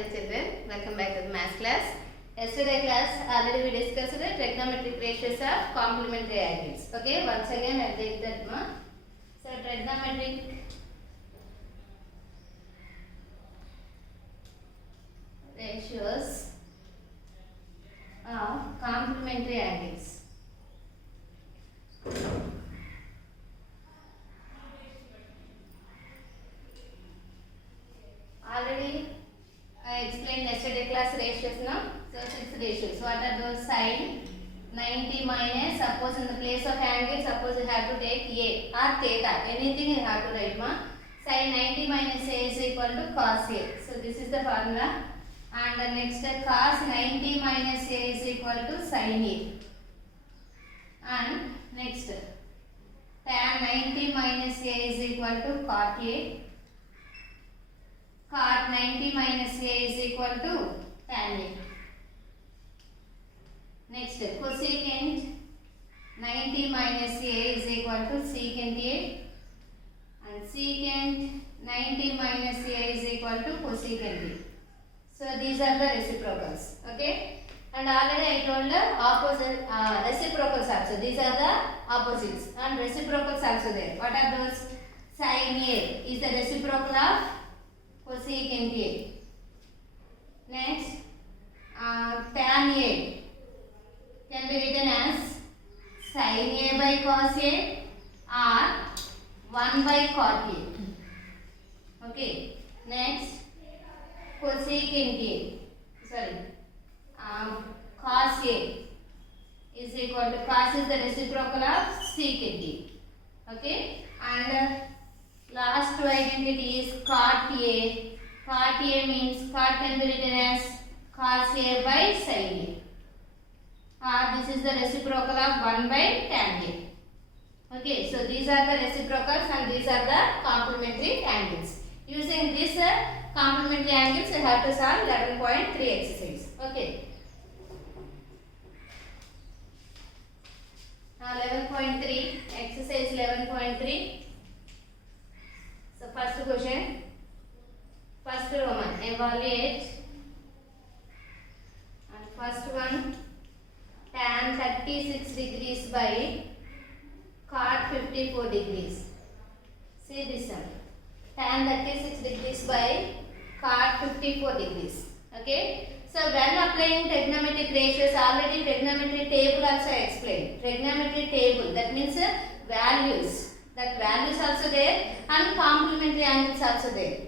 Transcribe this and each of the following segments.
dear children, welcome back to the math class. Yesterday class already we discussed the trigonometric ratios of complementary angles. Okay, once again I take that one. So trigonometric ratios of complementary angles. Already I explained yesterday class ratios now. So 6 ratios. What are those? Sine 90 minus, suppose in the place of angle, suppose you have to take A or theta. Anything you have to write ma. Sine 90 minus A is equal to cos A. So this is the formula. And the next cos 90 minus A is equal to sin A. And next tan 90 minus A is equal to cot A. Cot 90 minus A is equal to tan A. Next, cosecant 90 minus A is equal to secant A. And secant 90 minus A is equal to cosecant A. So these are the reciprocals. Okay. And already I told the opposite reciprocals also. These are the opposites. And reciprocals also there. What are those? Sin A is the reciprocal of cosecant A. Next, tan A can be written as sin A by cos A or 1 by cot A. Okay. Next, cosecant A. Cos A is equal to, cos is the reciprocal of secant A. Okay. And last two identity is cot A. Cot A means, cot can be written as cos A by sin A. This is the reciprocal of 1 by tan A. Okay, so these are the reciprocals and these are the complementary angles. Using this complementary angles, you have to solve 11.3 exercise. Okay. Now 11.3, exercise 11.3. So first question, first Roman, evaluate, and first one, tan 36 degrees by cot 54 degrees. See this one, tan 36 degrees by cot 54 degrees. Okay. So when applying trigonometric ratios, already trigonometry table also explained. Trigonometry table, that means values. That values also there and complementary angles also there.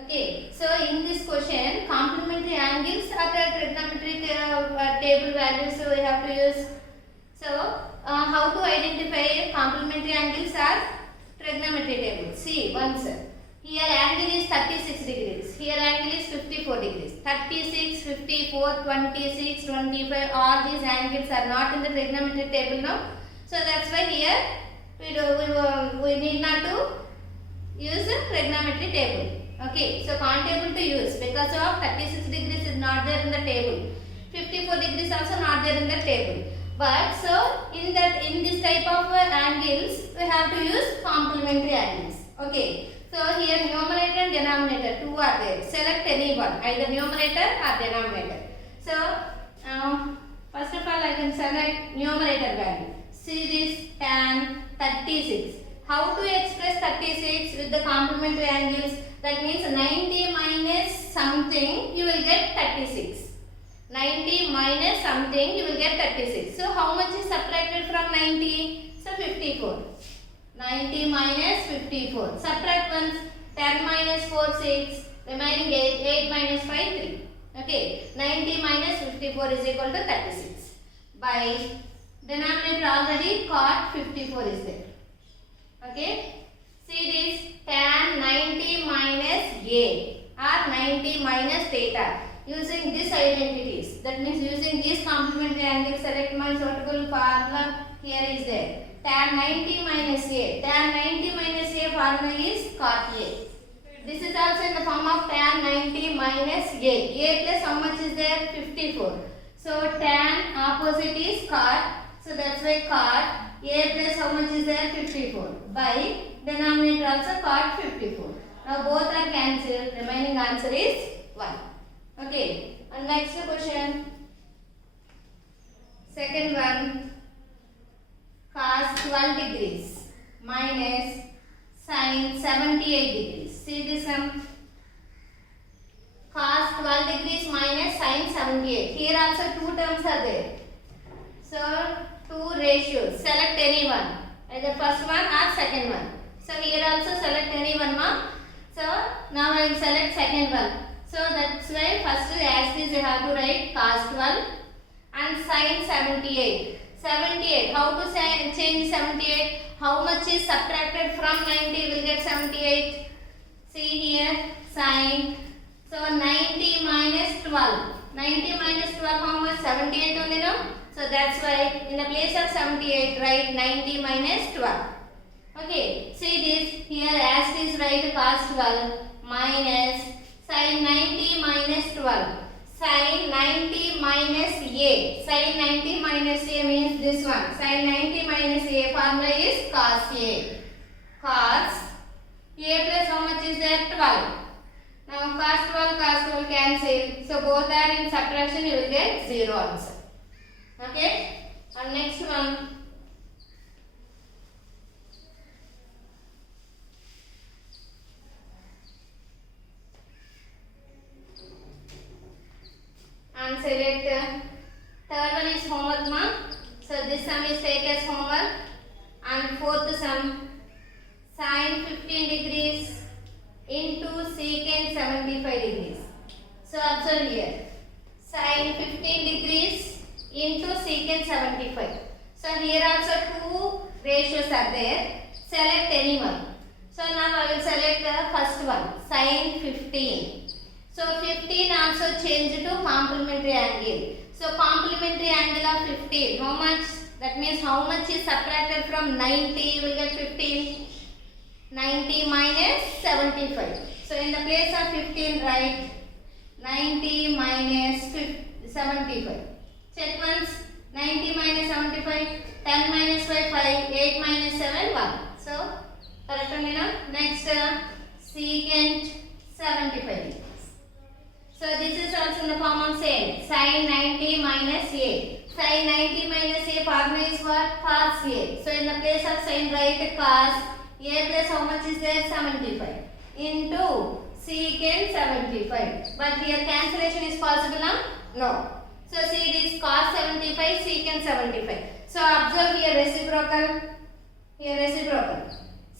Okay. So in this question, complementary angles are the trigonometric table values we have to use. So how to identify complementary angles are trigonometry table. See once. Here angle is 36 degrees. Here angle is 54 degrees. 36, 54, 26, 25. All these angles are not in the trigonometry table now. So that's why here we need not to use the trigonometry table. Okay. So can't able to use because of 36 degrees is not there in the table. 54 degrees also not there in the table. But so in this type of angles we have to use complementary angles. Okay. So here numerator and denominator two are there. Select any one, either numerator or denominator. So first of all I can select numerator value. See this tan 36. How to express 36 with the complementary angles? That means 90 minus something you will get 36. 90 minus something you will get 36. So how much is subtracted from 90? So 54. 90 minus 54. Subtract once. 10 minus 4, 6. Remaining 8 minus 5, 3. Okay. 90 minus 54 is equal to 36. By denominator already cot 54 is there. Okay. See this. Tan 90 minus A or 90 minus theta. Using these identities. That means using these complementary angles, select my suitable formula here is there. Tan 90 minus A. Tan 90 minus A formula is cot A. This is also in the form of tan 90 minus A. A plus how much is there? 54. So tan opposite is cot. So that's why cot. A plus how much is there? 54. By denominator also cot 54. Now both are cancelled. Remaining answer is 1. Okay, and next question. Second one, cos 12 degrees minus sin 78 degrees. See this one. Cos 12 degrees minus sin 78. Here also two terms are there. So two ratios. Select any one. Either first one or second one. So here also select any one, ma. So now I will select second one. So that's why first as is you have to write cos 12 and sin 78. 78. How to change 78? How much is subtracted from 90? Will get 78. See here sin. So 90 minus 12. 90 minus 12 how much? 78 only, no? So that's why in the place of 78 write 90 minus 12. Okay. See this here as it is write cos 12 minus sin 90 minus 12. Sin 90 minus A. Sin 90 minus A means this one. Sin 90 minus A formula is cos A. Cos A plus how much is there? 12. Now cos 12 cancel. So both are in subtraction, you will get 0 answer. Okay. And next one. And select third one is homework, ma. So this sum is take as homework. And fourth sum, sin 15 degrees into secant 75 degrees. So observe here, sin 15 degrees into secant 75. So here also two ratios are there. Select any one. So now I will select the first one, sin 15. So 15 also change to complementary angle. So complementary angle of 15, how much? That means how much is subtracted from 90? You will get 15. 90 minus 75. So in the place of 15 write 90 minus 75. Check once. 90 minus 75. 10 minus 5, 5. 8 minus 7, 1. So correct only, no? Next secant 75. So this is also in the form of same. Sin 90 minus A. Sin 90 minus A formula is what? Cos A. So in the place of sin write cos A plus how much is there? 75 into secant 75. But here cancellation is possible, no? No. So see this cos 75, secant 75. So observe here reciprocal. Here reciprocal.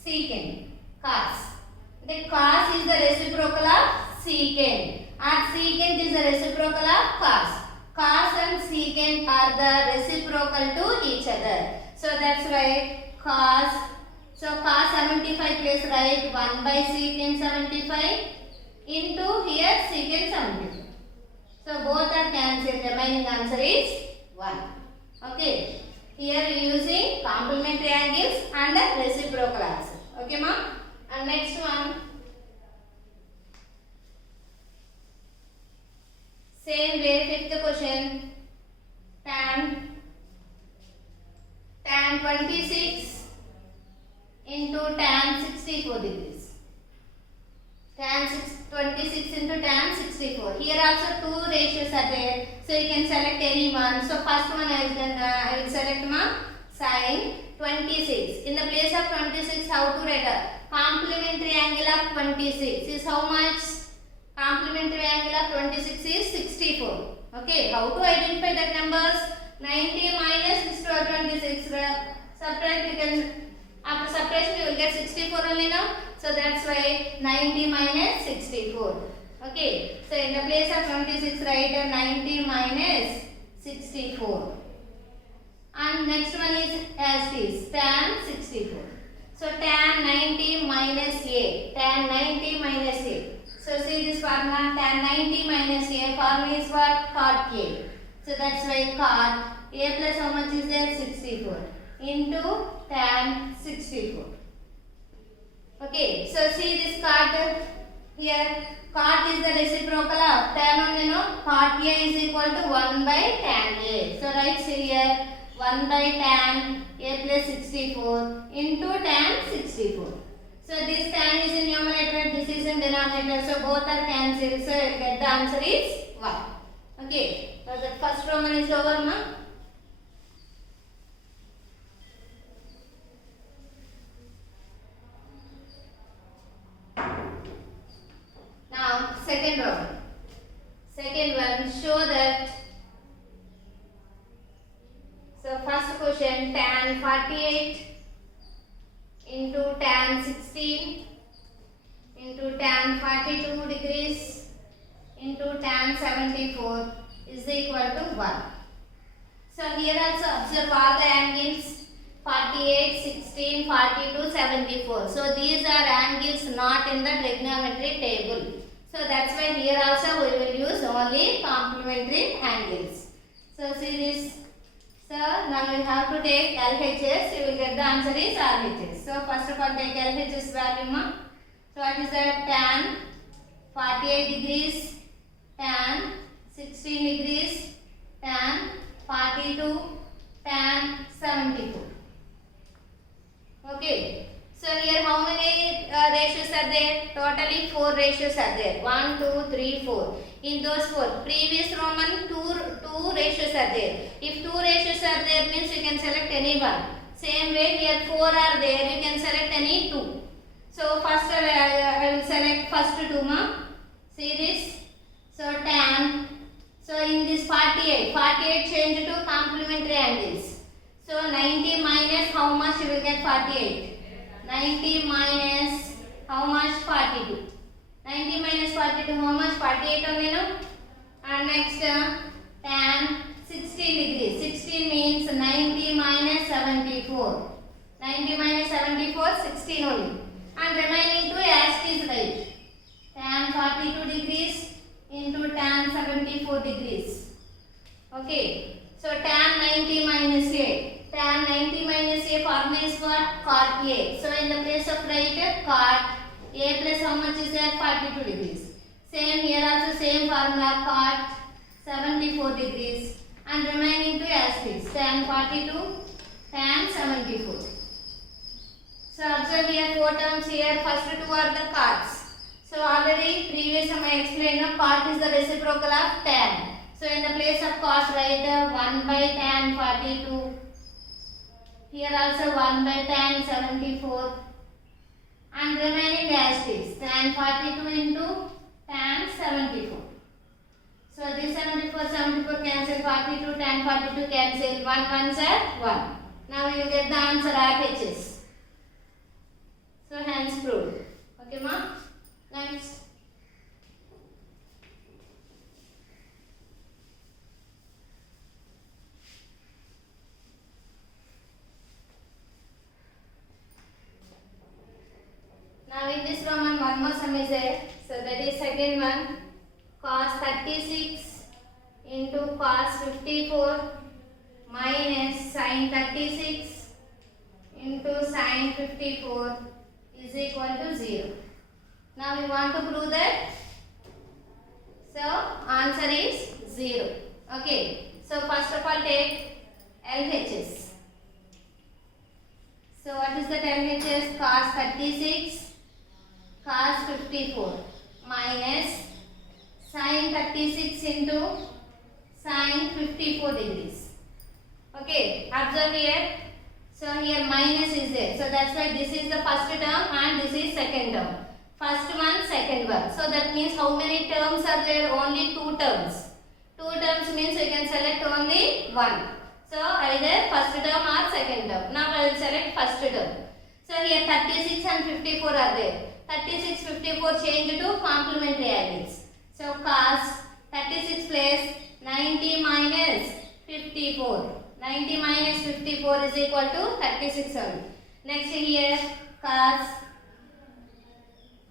Secant. Cos. The cos is the reciprocal of secant. And secant is the reciprocal of cos. Cos and secant are the reciprocal to each other. So that's why cos. So cos 75 place write 1 by secant 75 into here secant 75. So both are cancelled. Remaining answer is 1. Okay. Here using complementary angles and the reciprocal answer. Okay, ma? And next one. Same way, fifth question. Tan 26 into tan 64 degrees. Tan 26 into tan 64. Here also two ratios are there. So you can select any one. So first one I will select sin 26. In the place of 26, how to write a complementary angle of 26 is how much? Complementary angle of 26 is 64. Okay, how to identify that numbers? 90 minus this 26. Subtract, you can, after subtraction you will get 64 only now. So that's why 90 minus 64. Okay, so in the place of 26 write 90 minus 64. And next one is as is tan 64. So tan 90 minus A. Tan 90 minus A. So see this formula, tan 90 minus A formula is what? Cot A. So that's why cot A plus how much is there? 64 into tan 64. Okay, so see this cot here. Cot is the reciprocal of tan only, no? Cot A is equal to 1 by tan A. So write here 1 by tan A plus 64 into tan 64. So this tan is in numerator, this is in denominator. So both are cancelled. So get the answer is 1. Okay. So the first Roman is over, ma. Now second Roman. Second one, show that. So first question, tan 48 into tan 16 into tan 42 degrees into tan 74 is equal to 1. So here also observe all the angles 48, 16, 42, 74. So these are angles not in the trigonometry table. So that's why here also we will use only complementary angles. So see this. So now we have to take LHS. You will get the answer is RHS. So first of all take LHS value, ma. So what is that? Tan 48 degrees, tan 16 degrees, tan 42, tan 74. Okay. So here how many ratios are there? Totally 4 ratios are there. 1, 2, 3, 4. In those 4, previous Roman 2 ratios are there. If 2 ratios are there means you can select any one. Same way here 4 are there, you can select any 2. So first I will select first 2, ma. See this. So tan. So in this 48 change to complementary angles. So 90 minus how much you will get 48? 90 minus how much? 42. 90 minus 42 how much? 48 only, no? And next tan 16 degrees. 16 means 90 minus 74. 90 minus 74, 16 only. And remaining 2 as it is right. Tan 42 degrees into tan 74 degrees. Okay. So tan 90 minus A. Tan 90 minus A formula is what? Cot A. So in the place of right, cot A plus how much is that? 42 degrees. Same here also same formula, cot 74 degrees. And remaining 2 as it is. Tan 42, tan 74. So observe here 4 terms here. First 2 are the cots. So already previous time I explained, cot is the reciprocal of tan. So in the place of cos write 1 by tan 42. Here also 1 by tan 74. And remaining as is tan 42 into tan 74. So this 74 cancel, 42 tan 42 cancel, 1 ones are 1. Now you get the answer RHS. So hence proved. Okay, ma? Next. Now in this Roman one more sum is there. So that is second one. Cos 36 into cos 54 minus sin 36 into sin 54 is equal to 0. Now we want to prove that. So answer is 0. Okay. So first of all take LHS. So what is that LHS? Cos 36 cos 54 minus sin 36 into sin 54 degrees. Okay, observe here. So here minus is there. So that's why this is the first term and this is second term. First one, second one. So that means how many terms are there? Only 2 terms. 2 terms means you can select only one. So either first term or second term. Now I will select first term. So here 36 and 54 are there. 36, 54 change to complementary angles. So cos 36 plus 90 minus 54. 90 minus 54 is equal to 36 only. Next here cos,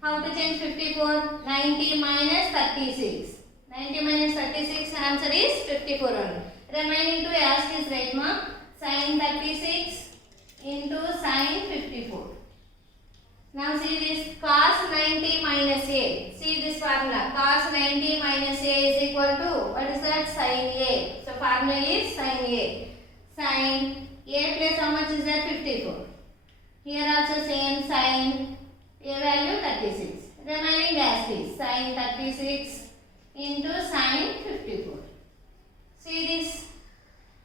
how to change 54? 90 minus 36. 90 minus 36 answer is 54 only. Remaining 2 as is right, ma. Sin 36 into sin 54. Now see this cos 90 minus A. See this formula. Cos 90 minus A is equal to, what is that? Sin A. So formula is sin A. Sin A plus how much is that? 54. Here also same sin A value 36. Remaining as is sin 36 into sin 54. See this,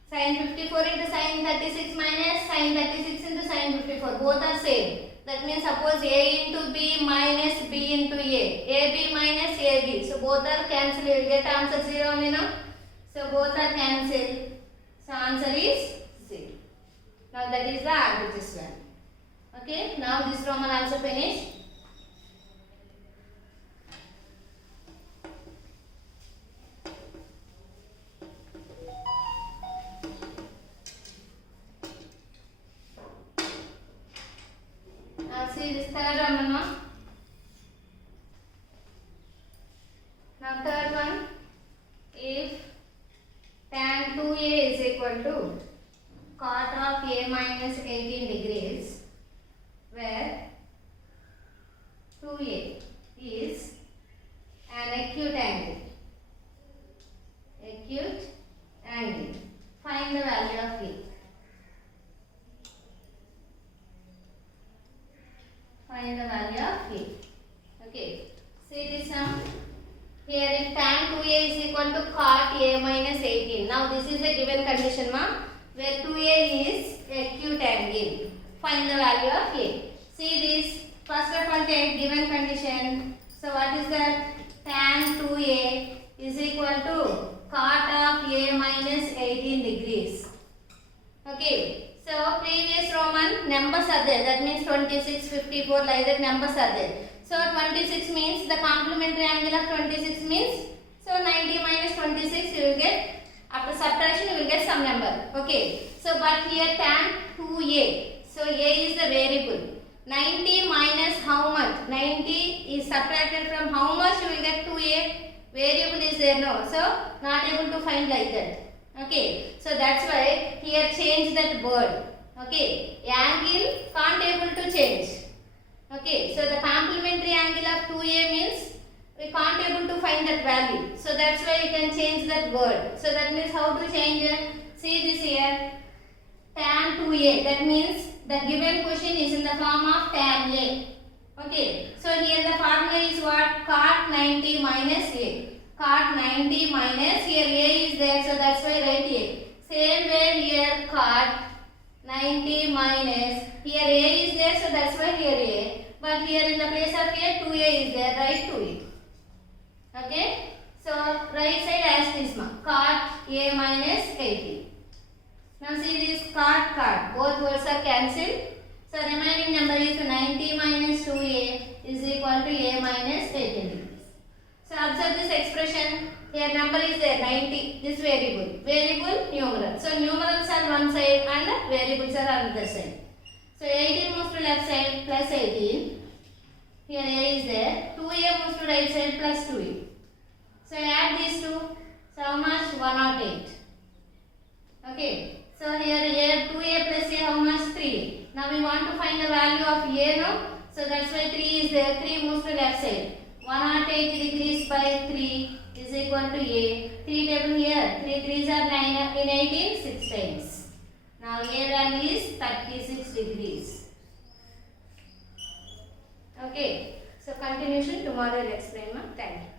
sin 54 into sin 36 minus sin 36 into sin 54. Both are same. That means suppose A into B minus B into A. AB minus AB. So both are cancelled. You will get answer 0 only, no? So both are cancelled. So answer is 0. Now that is the RHS value. Okay. Now this Roman also finished. Now see this third Roman now. Now third one. If tan 2a is equal to cot of a minus 18 degrees, where 2a is an acute angle. Acute angle. Find the value of a. Find the value of a. Okay. See this sum. Here if tan 2a is equal to cot a minus 18. Now this is a given condition, ma, where 2a is acute angle. Find the value of a. See this. First of all take given condition. So what is that? Tan 2a is equal to cot of a minus 18 degrees. Okay. So previous Roman numbers are there. That means 26, 54 like that numbers are there. So 26 means the complementary angle of 26 means, so 90 minus 26 you will get, after subtraction you will get some number. Okay. So but here tan 2a. So a is the variable. 90 minus how much? 90 is subtracted from how much you will get 2a. Variable is there, no. So not able to find like that. Okay. So that's why here change that word. Okay. Angle can't able to change. Okay, so the complementary angle of 2a means we can't able to find that value. So that's why you can change that word. So that means how to change it? See this here, tan 2a. That means the given question is in the form of tan a. Okay, so here the formula is what? Cot 90 minus a. Cot 90 minus, here a is there, so that's why write a. Same way here cot 90 minus, here a is there, so that's why here a. But here in the place of a, 2a is there, write 2a. Okay. So right side as this one, cot a minus 80. Now see this cot, both words are cancelled. So remaining number is 90 minus 2a is equal to a minus 18 degrees. So observe this expression. Here number is there 90, this variable. Variable, numeral. So numerals are one side and variables are on the other side. So 18 moves to left side plus 18. Here a is there. 2a moves to right side plus 2a. So add these two. So how much? 108. Okay. So here a 2a plus a how much? 3. Now we want to find the value of a, no? So that's why 3 is there. 3 moves to left side. 108 degrees by 3 is equal to a. 3 table here. 3 3s are 9. In 18, 6 times. Now a value is 36 degrees. Okay. So continuation tomorrow I will explain. Thank you.